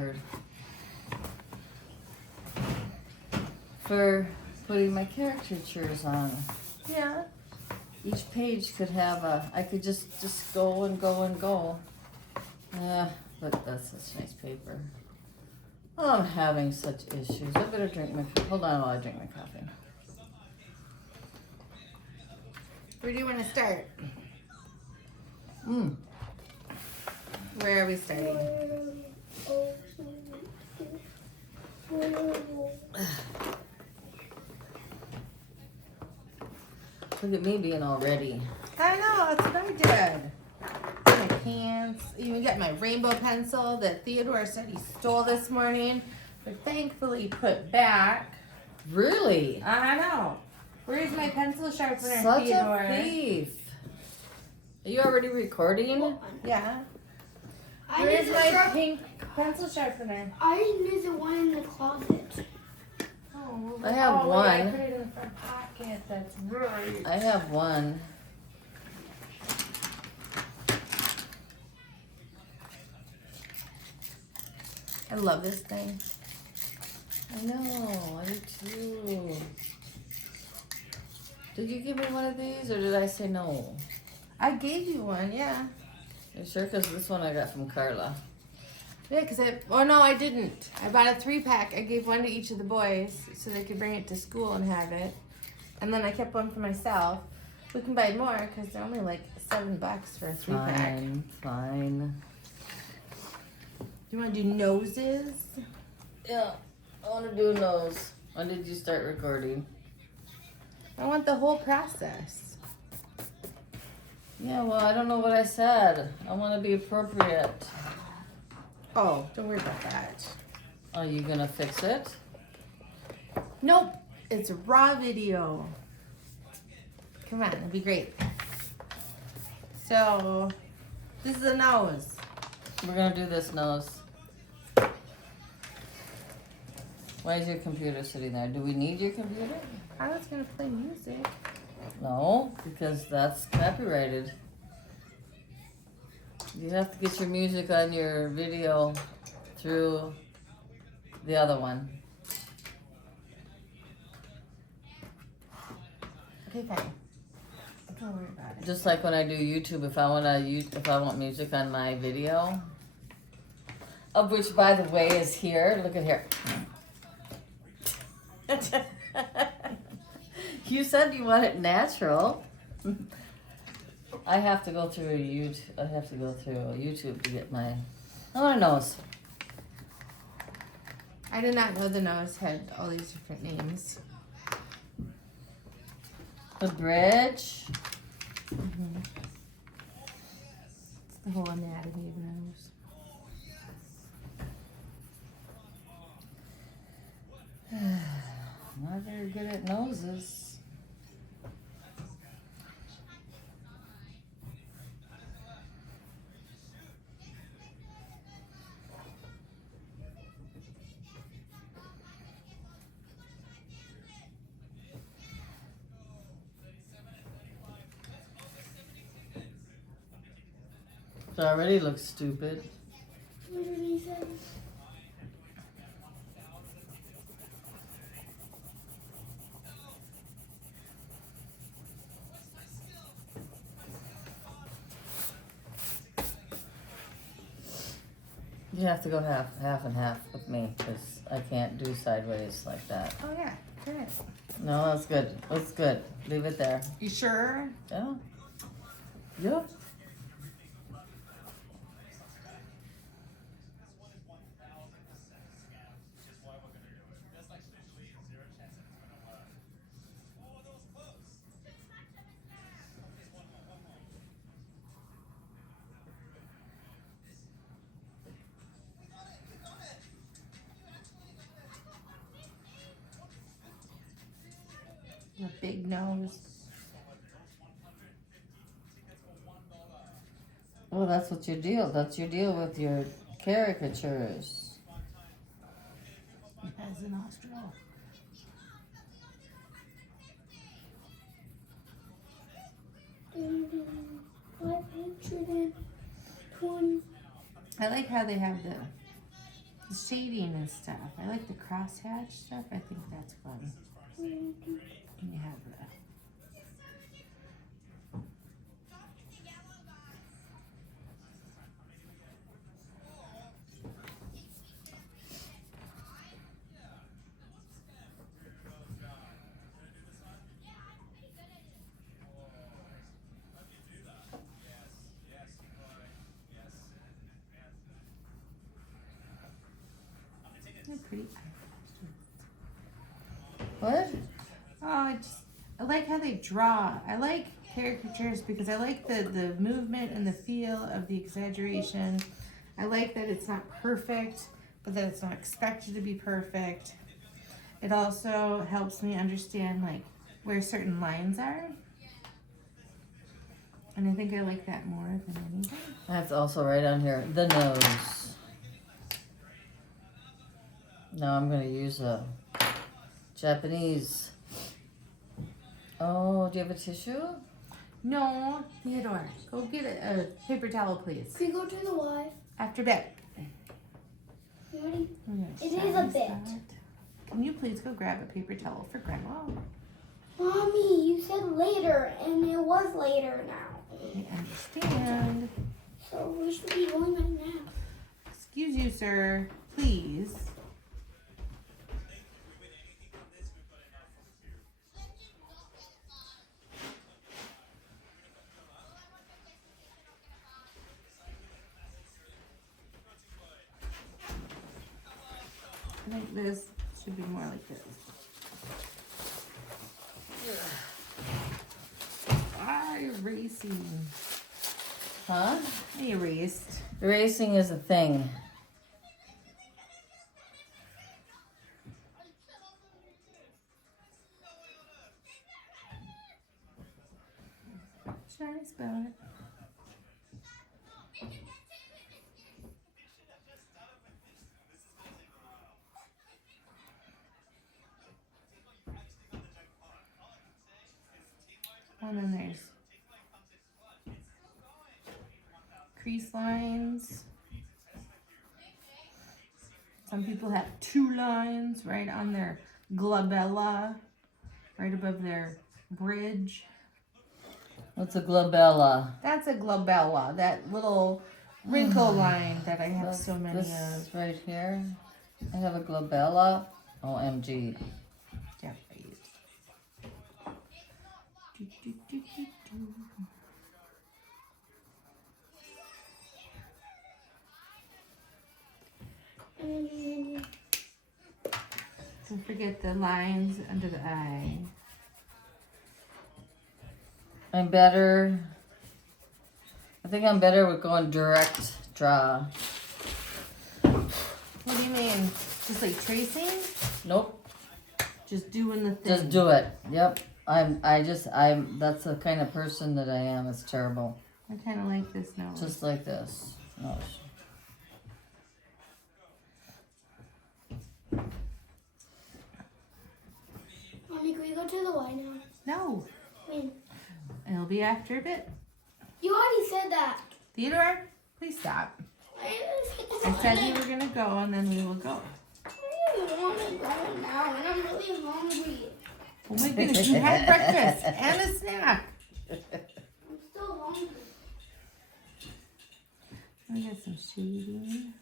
word. For putting my caricatures on. Yeah. Each page could have I could just go and go and go. But that's such nice paper. Oh, I'm having such issues. I better drink my, hold on while I drink my coffee. Where do you want to start? Mmm. Where are we starting? Look at me being all ready. I know, that's what I did. My pants. Even got my rainbow pencil that Theodore said he stole this morning, but thankfully put back. Really? I know. Where's my pencil sharpener, Such Theodore? a thief. Are you already recording? Yeah. I Where's need my pink pencil sharpener? I need the one in the closet. Oh, I have wait, one. I put it in the front pocket. That's right. I have one. I love this thing. I know, I do too. Did you give me one of these or did I say no? I gave you one, yeah. You sure? Because this one I got from Carla. Yeah, because I didn't. I bought a 3-pack. I gave one to each of the boys so they could bring it to school and have it. And then I kept one for myself. We can buy more because they're only like $7 for a 3-pack. Fine, fine. Do you want to do noses? Yeah, I want to do a nose. When did you start recording? I want the whole process. Yeah, well, I don't know what I said. I want to be appropriate. Oh, don't worry about that. Are you going to fix it? Nope. It's raw video. Come on, it'll be great. So, this is a nose. We're going to do this nose. Why is your computer sitting there? Do we need your computer? I was going to play music. No, because that's copyrighted. You have to get your music on your video through the other one. Okay, fine. Don't worry about it. Just like when I do YouTube, if I want music on my video, of which by the way is here. Look at here. You said you want it natural. I have to go through YouTube to get my nose. I did not know the nose had all these different names. The bridge. Mm-hmm. It's the whole anatomy of nose. Not very good at noses. It already looks stupid. What did he say? You have to go half and half with me because I can't do sideways like that. Oh yeah, good. No, that's good. That's good. Leave it there. You sure? Yeah. Yep. A big nose. Well, that's what your deal. That's your deal with your caricatures. It has a nostril. $520. I like how they have the The shading and stuff. I like the crosshatch stuff. I think that's fun. And you have the they're pretty. What? Oh, I like how they draw. I like caricatures because I like the movement and the feel of the exaggeration. I like that it's not perfect, but that it's not expected to be perfect. It also helps me understand like where certain lines are. And I think I like that more than anything. I have to also write on here the nose. Now I'm gonna use a Japanese. Oh, do you have a tissue? No, Theodore, go get a paper towel, please. Can we go to the Y? After bed. You ready? It It is a bit. Can you please go grab a paper towel for Grandma? Mommy, you said later, and it was later now. I understand. So we should be going right now. Excuse you, sir. Please. I think this should be more like this. Erasing. Huh? I erased. Erasing is a thing. Should I spell it? And then there's crease lines. Some people have 2 lines right on their glabella, right above their bridge. What's a glabella? That's a glabella, that little wrinkle line that I have so many This of. right here. I have a glabella. OMG. Yeah, right. Do, do, do, do, do. Don't forget the lines under the eye. I'm better. I think I'm better with going direct draw. What do you mean? Just like tracing? Nope. Just doing the thing. Just do it. Yep. That's the kind of person that I am. It's terrible. I kind of like this nose. Just like this. No. Mommy, can we go to the Y now? No. When? It'll be after a bit. You already said that. Theodore, please stop. I said we were going to go and then we will go. I really want to go now, and I'm really hungry. Oh my goodness, you had breakfast and a snack. I'm still hungry. We got some shading.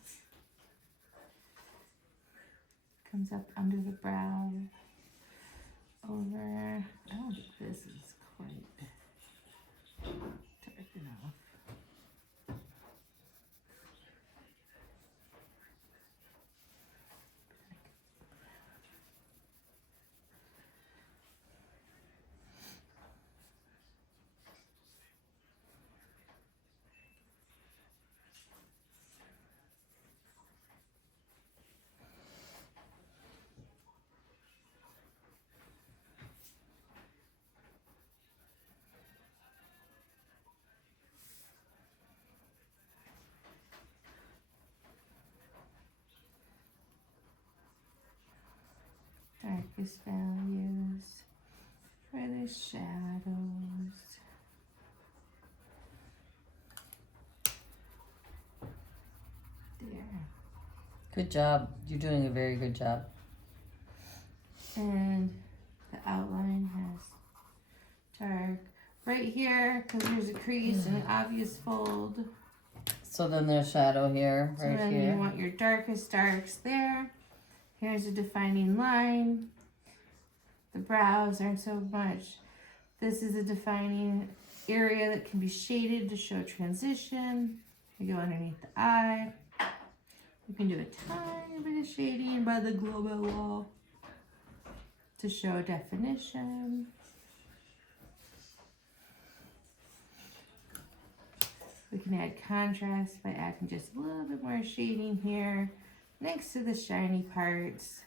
Comes up under the brow. Over. I don't think this is quite dark enough. Darkest values for the shadows. There. Good job. You're doing a very good job. And the outline has dark. Right here, because there's a crease and an obvious fold. So then there's shadow here, So right then here. you want your darkest darks there. Here's a defining line. The brows aren't so much. This is a defining area that can be shaded to show transition. You go underneath the eye. You can do a tiny bit of shading by the global wall to show definition. We can add contrast by adding just a little bit more shading here next to the shiny parts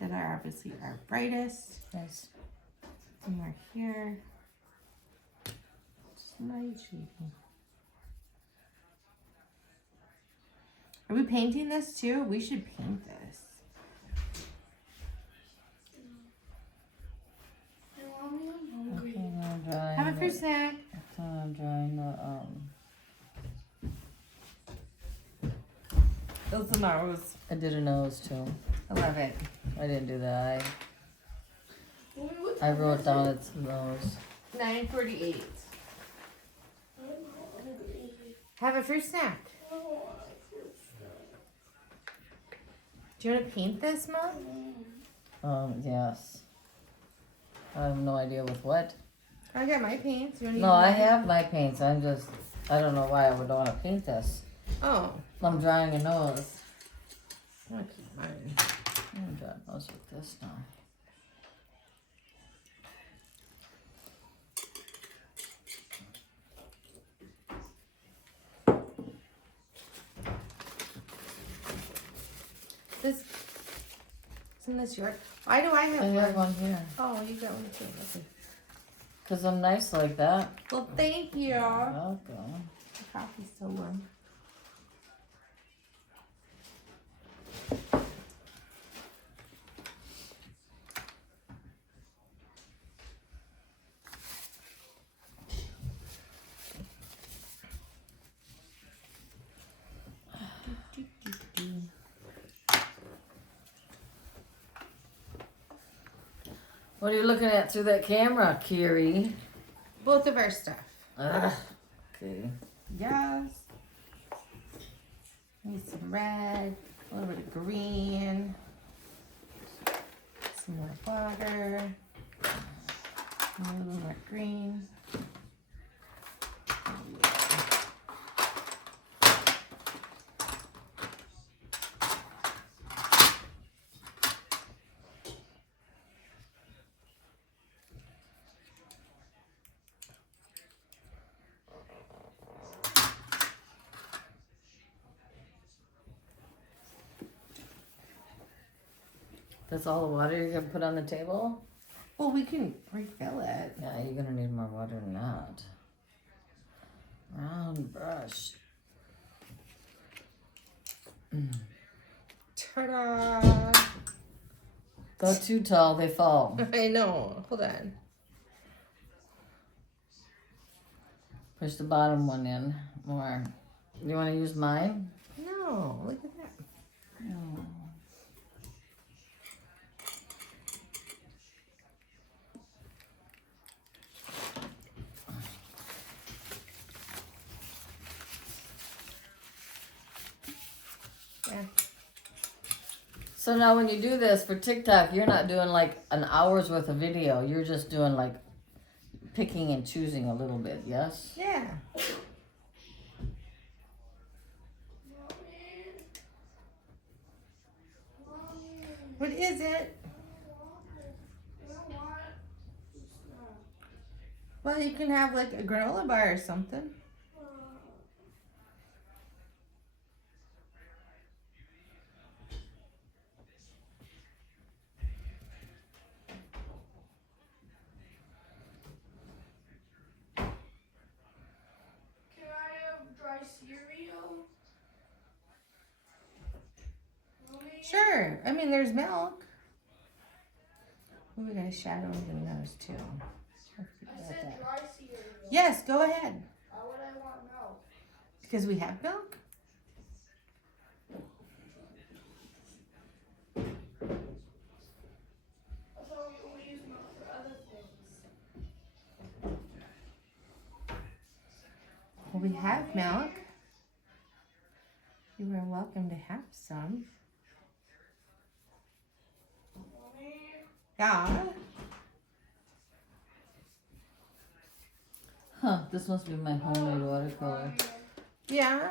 that are obviously our brightest. Nice. Some more here. Just light shading. Are we painting this too? We should paint this. Okay, I'm drawing Have a fruit snack. I'm drawing the Those are nose. I did a nose too. I love it. I didn't do that. I wrote down its nose. 9:48. Have a fruit snack. Do you want to paint this, Mom? Yes. I have no idea with what. I got my paints. You want to No, I have my paints. I don't know why I would want to paint this. Oh. I'm drawing a nose. I'm going to keep mine. I'm gonna draw a nose with this now. Isn't this yours? Why do I have I one? have one here. Oh, you got one too. Okay. Because I'm nice like that. Well, thank you. Welcome. The coffee's still warm. What are you looking at through that camera, Kiri? Both of our stuff. Ugh. Okay. Yes. Need some red, a little bit of green, some more water, a little more green. That's all the water you're gonna put on the table? Well, we can refill it. Yeah, you're gonna need more water than that. Round brush. Ta-da! Go too tall, they fall. I know. Hold on. Push the bottom one in more. You wanna use mine? No, look at that. No. Yeah. So now when you do this for TikTok, you're not doing like an hour's worth of video. You're just doing like picking and choosing a little bit, yes? Yeah. What is it? Well, you can have like a granola bar or something. Cereal? Sure. I mean, there's milk. Oh, we got a shadow of the nose too. I said dry cereal. Yes, go ahead. Why would I want milk? Because we have milk. like milk. You are welcome to have some. Yeah. Huh, this must be my homemade watercolor. Yeah.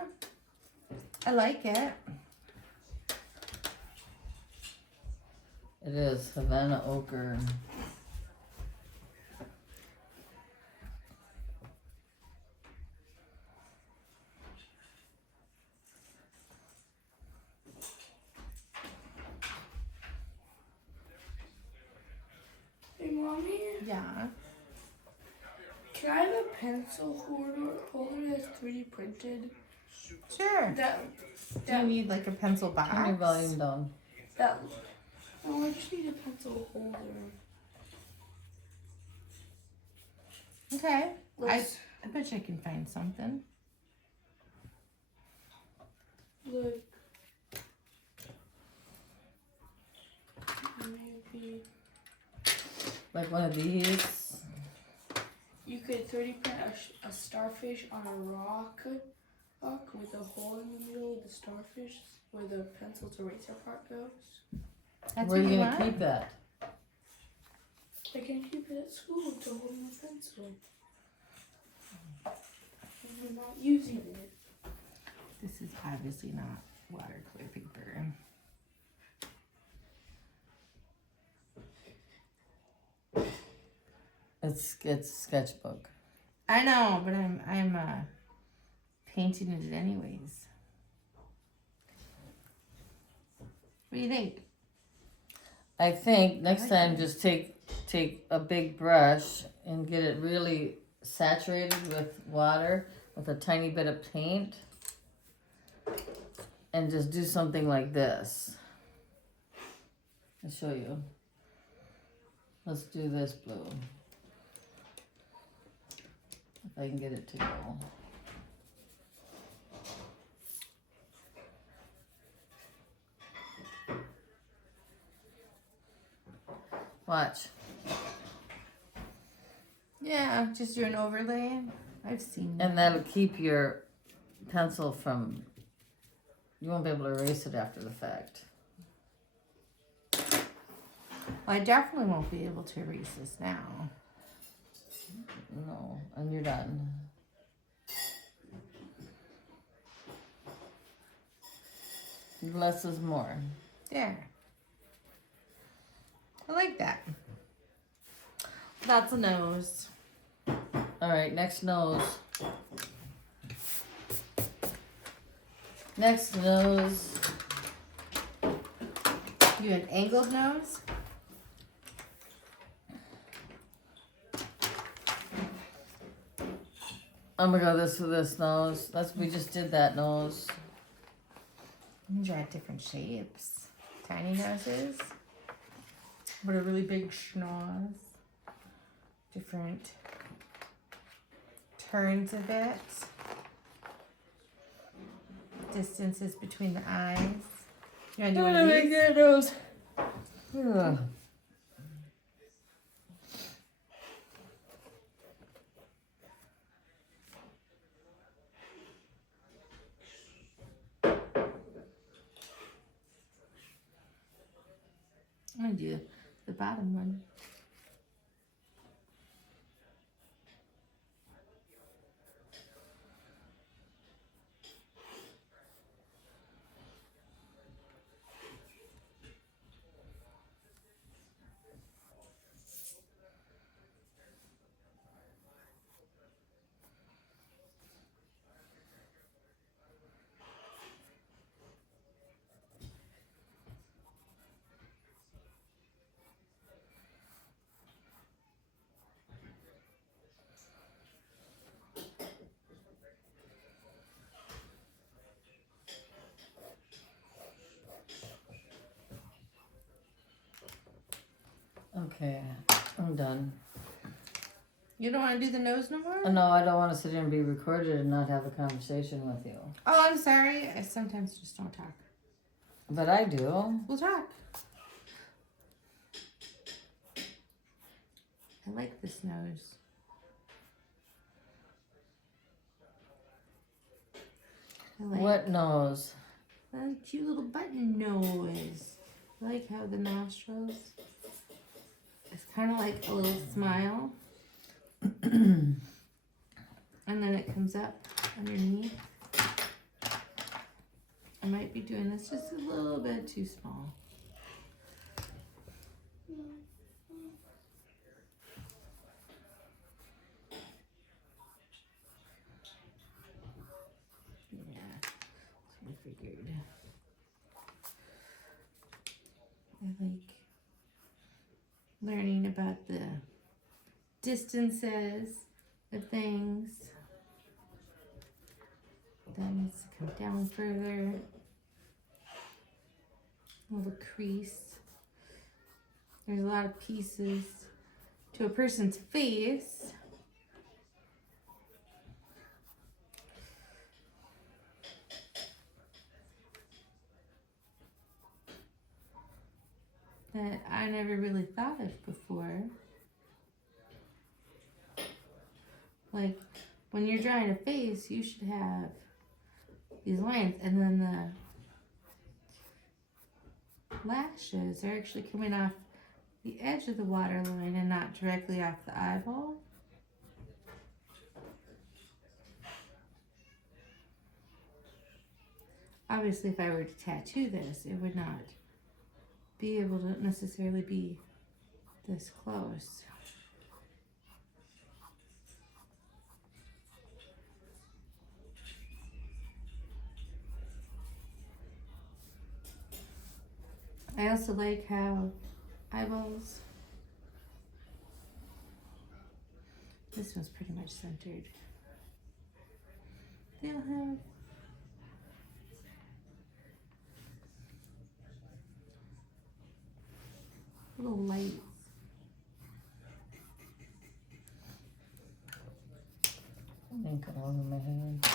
I like it. It is Havana Ochre. Hey, Mommy, Yeah. can I have a pencil holder that's 3D printed? Sure. Do you need like a pencil box? Turn your volume down. No, I just need a pencil holder. Okay. Let's I bet you I can find something. look. Maybe Like one of these. you could 3D print a starfish on a rock with a hole in the middle of the starfish where the pencil to eraser part goes. That's Where are what you you gonna want? keep that? I can keep it at school to hold my pencil. And I'm not using it. This is obviously not watercolor paper. It's sketchbook. I know, but I'm painting it anyways. What do you think? I think next like time it. just take a big brush and get it really saturated with water with a tiny bit of paint and just do something like this. I'll show you. Let's do this blue. If I can get it to go. Watch. Yeah, just do an overlay. I've seen that. And that'll keep your pencil from, you won't be able to erase it after the fact. Well, I definitely won't be able to erase this now. No, and you're done. Less is more. There. I like that. That's a nose. All right, next nose. Next nose. You an angled nose? I'm gonna go this with this nose. We just did that nose. You can draw different shapes. Tiny noses. But a really big schnoz. Different turns of it. Distances between the eyes. You want to do one of these? nose. Ugh. I'm going to do the bottom one. Okay, I'm done. You don't want to do the nose no more? No, I don't want to sit here and be recorded and not have a conversation with you. Oh, I'm sorry. I sometimes just don't talk. But I do. We'll talk. I like this nose. I like What nose? a cute little button nose. I like how the nostrils. It's kind of like a little smile. And then it comes up underneath. I might be doing this just a little bit too small. Yeah, that's what I figured. I like learning about the distances of things. That needs to come down further. A little crease. There's a lot of pieces to a person's face. That I never really thought of before. Like, when you're drawing a face, you should have these lines, and then the lashes are actually coming off the edge of the waterline and not directly off the eyeball. Obviously, if I were to tattoo this, it would not be able to necessarily be this close. I also like how eyeballs, this one's pretty much centered. They'll have little lights. Ink all over my hand.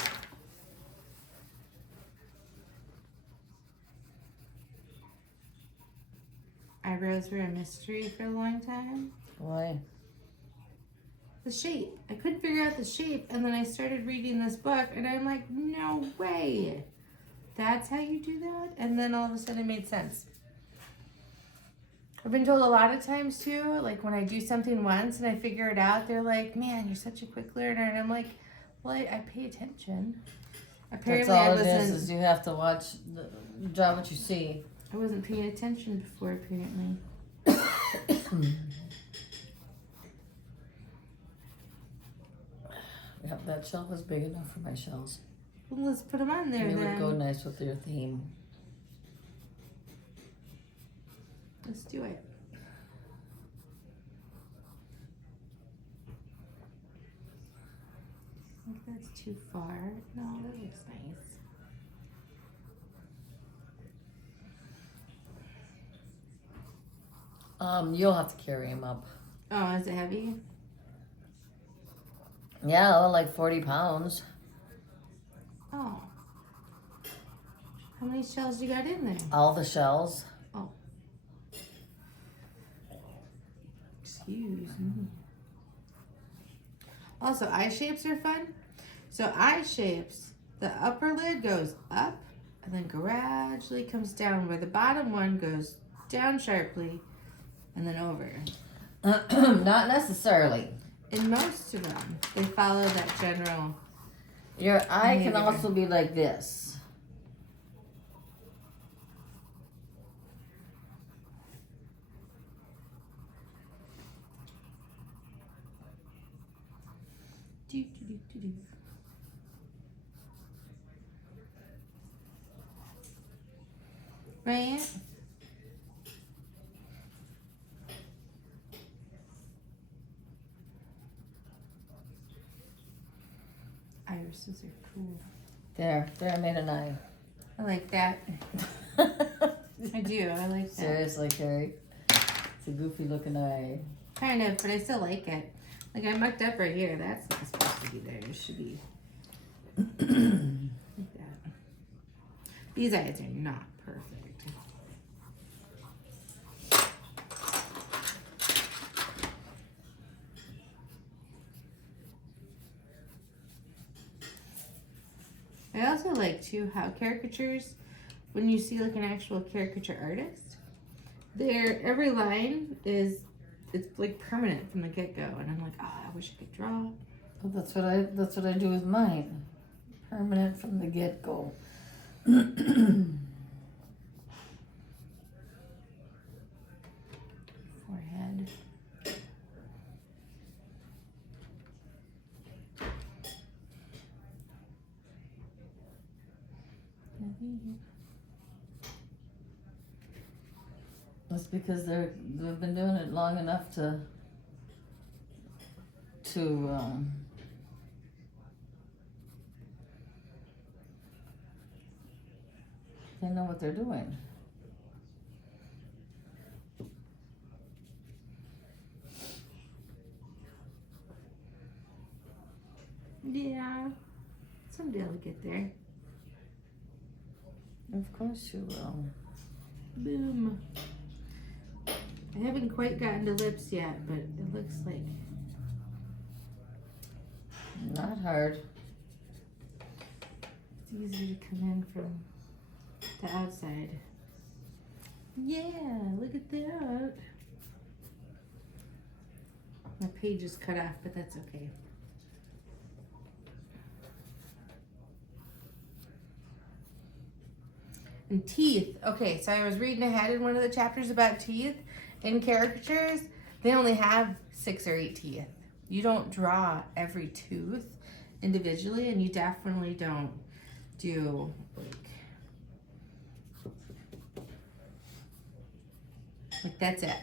Eyebrows were a mystery for a long time. Why? The shape. I couldn't figure out the shape, and then I started reading this book, and I'm like, no way. That's how you do that? And then all of a sudden it made sense. I've been told a lot of times too, like when I do something once and I figure it out, they're like, man, you're such a quick learner. And I'm like, well, I ppay attention. Apparently That's all it is you have to watch, draw what you see. I wasn't paying attention before, apparently. Yep, that shelf is big enough for my shells. Well, let's put them on there And it then. would go nice with your theme. Let's do it. I think that's too far. No, that looks nice. You'll have to carry him up. Oh, is it heavy? Yeah, like 40 pounds. Oh. How many shells you got in there? All the shells. Oh. Excuse me. Also, eye shapes are fun. So eye shapes, the upper lid goes up and then gradually comes down, where the bottom one goes down sharply and then over. Not necessarily. In most of them, they follow that general. Your eye can behavior. also be like this. Do, do, do, do, do. Right? Irises are cool. There, I made an eye. I like that. I do. I like that. Seriously, Carrie. It's a goofy looking eye. Kind of, but I still like it. Like I mucked up right here. That's not supposed to be there. It should be like that. These eyes are not perfect. I also like too how caricatures, when you see like an actual caricature artist, their every line is it's like permanent from the get go, and I'm like, oh, I wish I could draw. Well, that's what I do with mine. Permanent from the get go. Forehead. That's because they've been doing it long enough to they know what they're doing. Yeah. Someday I'll get there. Of course you will. Boom. I haven't quite gotten to lips yet, but it looks like Not hard. it's easier to come in from the outside. Yeah, look at that. My page is cut off, but that's okay. And teeth. Okay, so I was reading ahead in one of the chapters about teeth. In caricatures, they only have 6 or 8 teeth. You don't draw every tooth individually, and you definitely don't do like that's it.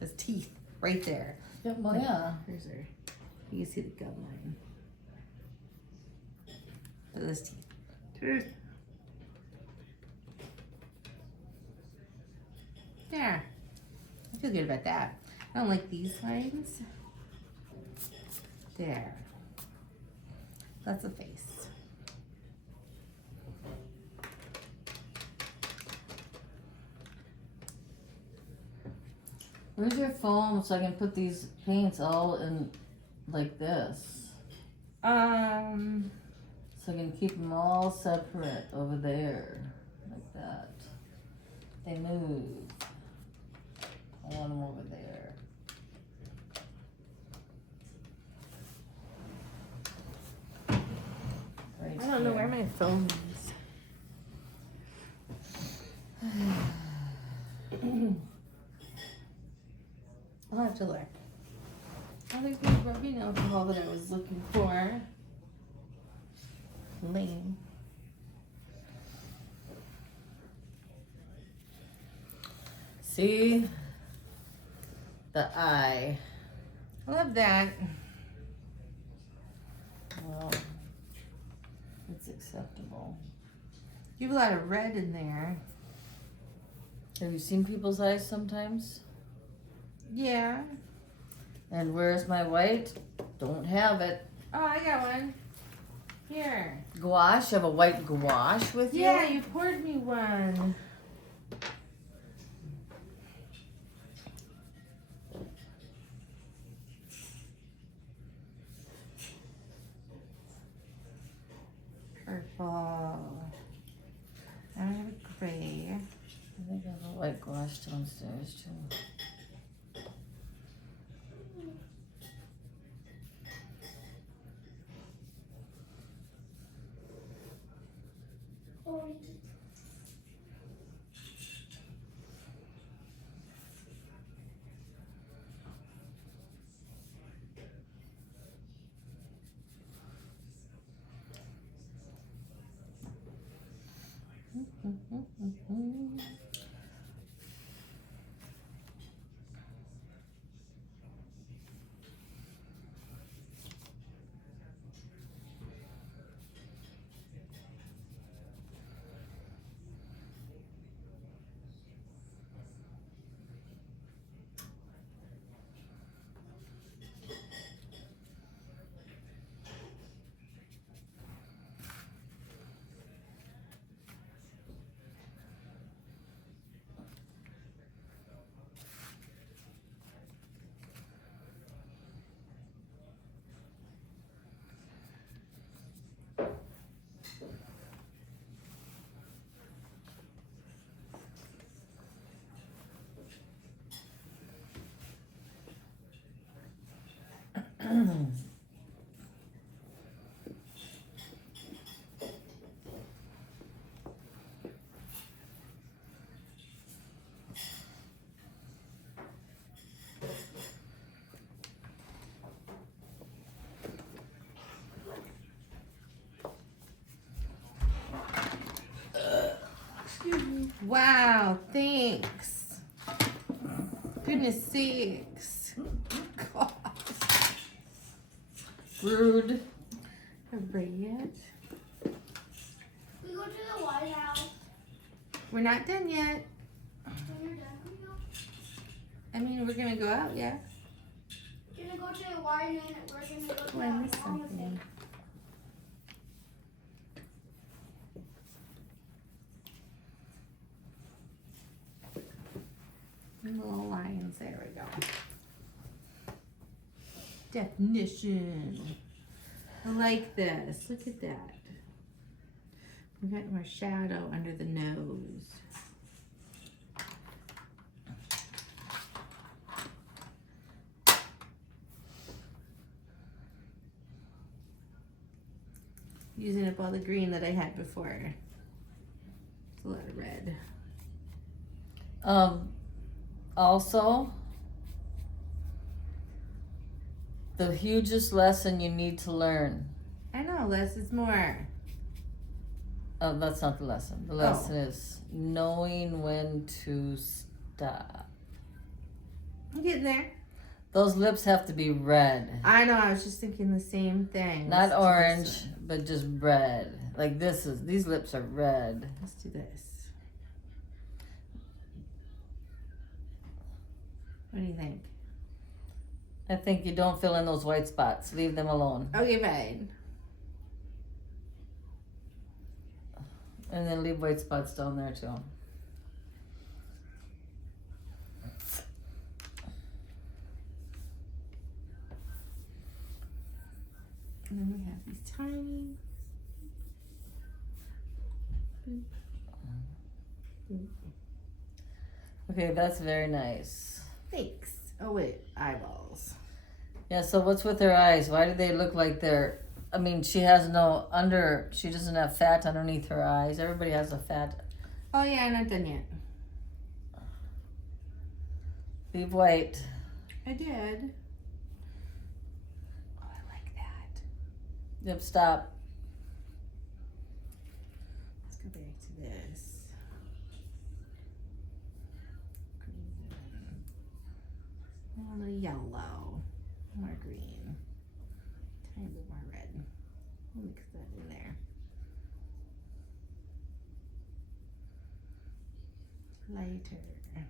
That's teeth right there. Yeah, well, yeah. Here's her. You can see the gum line. So those teeth. Teeth. There. I feel good about that. I don't like these lines. There. That's the face. Where's your foam so I can put these paints all in like this? So I can keep them all separate over there, like that. They move. I want them over there. Right I don't know where here. my phone is. I'll have to look. Oh, there's no rubbing alcohol that I was looking for. Lame. See? The eye. I love that. Well, it's acceptable. You have a lot of red in there. Have you seen people's eyes sometimes? Yeah. And where's my white? Don't have it. Oh, I got one. Here. Gouache? You have a white gouache with you? Yeah, you poured me one. Purple. I have a gray. I think I have a white gouache downstairs too. Oh, thanks. Goodness sakes. Gosh. Rude. Right. We go to the White House. We're not done yet. When you're done, we go. I mean, we're gonna go out, yeah. We're gonna go to the Y and then we're gonna go to Oh, I that missed mama something. thing. Little lines, there we go. Definition. I like this. Look at that. We got more shadow under the nose. Using up all the green that I had before. It's a lot of red. Also, the hugest lesson you need to learn. I know, less is more. Oh, that's not the lesson. The lesson is knowing when to stop. I'm getting there. Those lips have to be red. I know, I was just thinking the same thing. Not Let's do orange, this one. but just red. Like these lips are red. Let's do this. What do you think? I think you don't fill in those white spots. Leave them alone. Okay, fine. And then leave white spots down there too. And then we have these tiny. Okay, that's very nice. Thanks. Oh wait, eyeballs. Yeah, so what's with her eyes? Why do they look like they're, I mean, she doesn't have fat underneath her eyes. Everybody has a fat. Oh yeah, I'm not done yet. Leave white. I did. Oh, I like that. Yep, stop. Let's go back to this. Green. A little yellow. More green. Tiny bit more red. We'll mix that in there. Lighter. There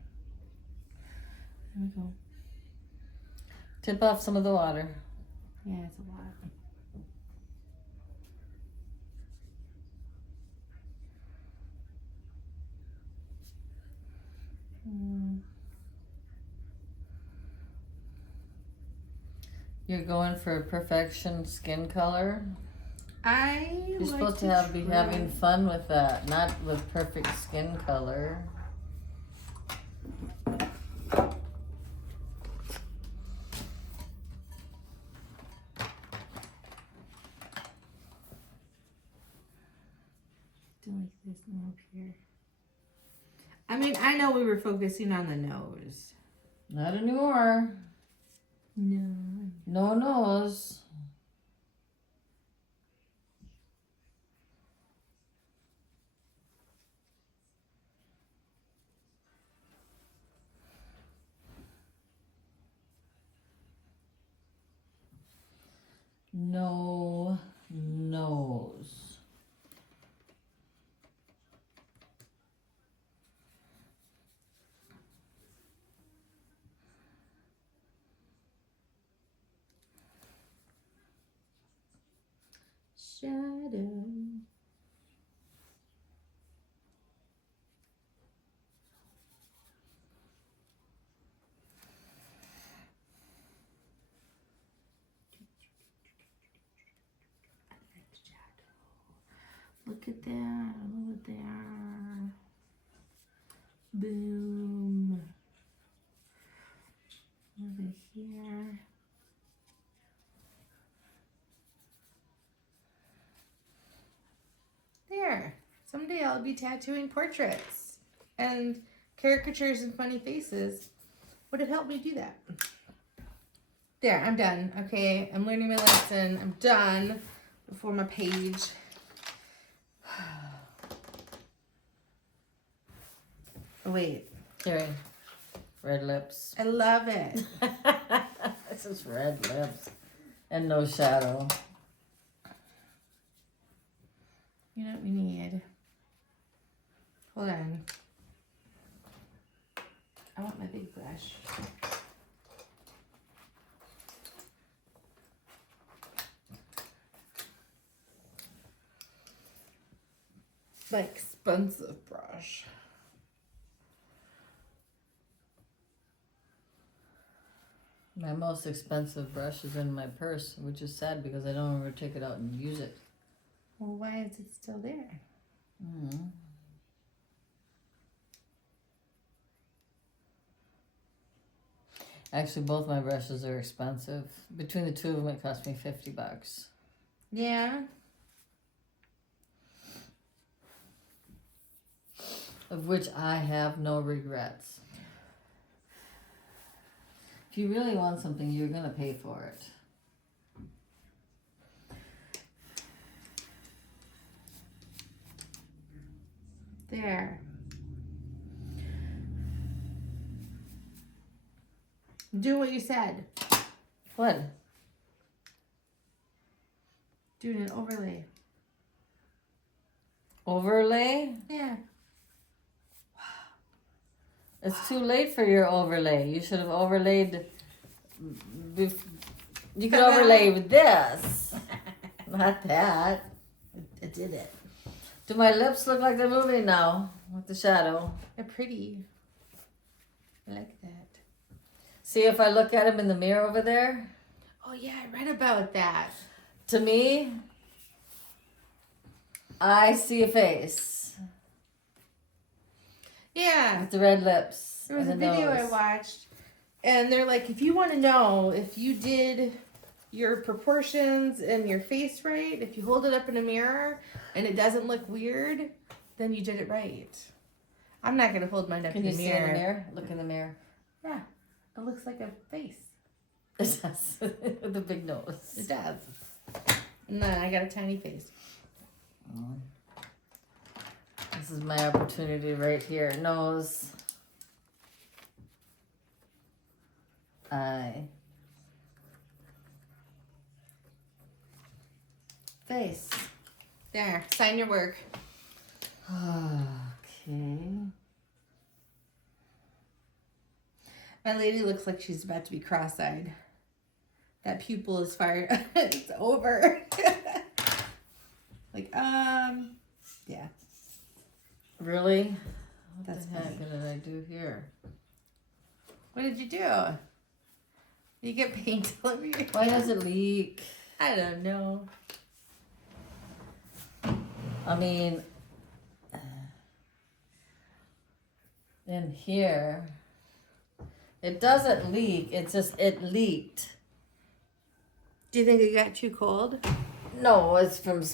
we go. Tip off some of the water. Yeah, it's a lot. You're going for perfection skin color. You're Supposed to be having fun with that, not with perfect skin color. Do like this and up here. I mean, I know we were focusing on the nose. Not anymore. No. No nose. No nose. Shadow. Look at that. Look at there. Boom. Over here. There. Someday I'll be tattooing portraits and caricatures and funny faces. Would it help me do that? There, I'm done. Okay, I'm learning my lesson. I'm done before my page. Wait. Carrie, red lips. I love it. This is red lips and no shadow. You know what we need? Hold on. I want my big brush. My expensive brush. My most expensive brush is in my purse, which is sad because I don't ever take it out and use it. Well, why is it still there? Mm. Actually, both my brushes are expensive. Between the two of them, it cost me $50. Yeah. Of which I have no regrets. If you really want something, you're gonna pay for it. There. Do what you said. What? Doing an overlay. Overlay? Yeah. It's too late for your overlay. You should have overlaid. You could overlay with this, not that. I did it. Do my lips look like they're moving now with the shadow? They're pretty. I like that. See if I look at them in the mirror over there. Oh yeah, I read about that. To me, I see a face Yeah. with the red lips. There was a and the video I nose. watched, and they're like, if you want to know if you did your proportions and your face right, if you hold it up in a mirror and it doesn't look weird, then you did it right. I'm not gonna hold mine up Can in you the see mirror. in the mirror? Look in the mirror. Yeah, it looks like a face. It does. With the big nose. It does. And then I got a tiny face. This is my opportunity right here. Nose. Eye. Face. There, sign your work. Okay. My lady looks like she's about to be cross-eyed. That pupil is fired. It's over. Yeah. Really? What That's the heck funny. did I do here? What did you do? You get paint all over your Why hand? does it leak? I don't know. I mean, in here, it doesn't leak. It's just, it leaked. Do you think it got too cold? No, it's from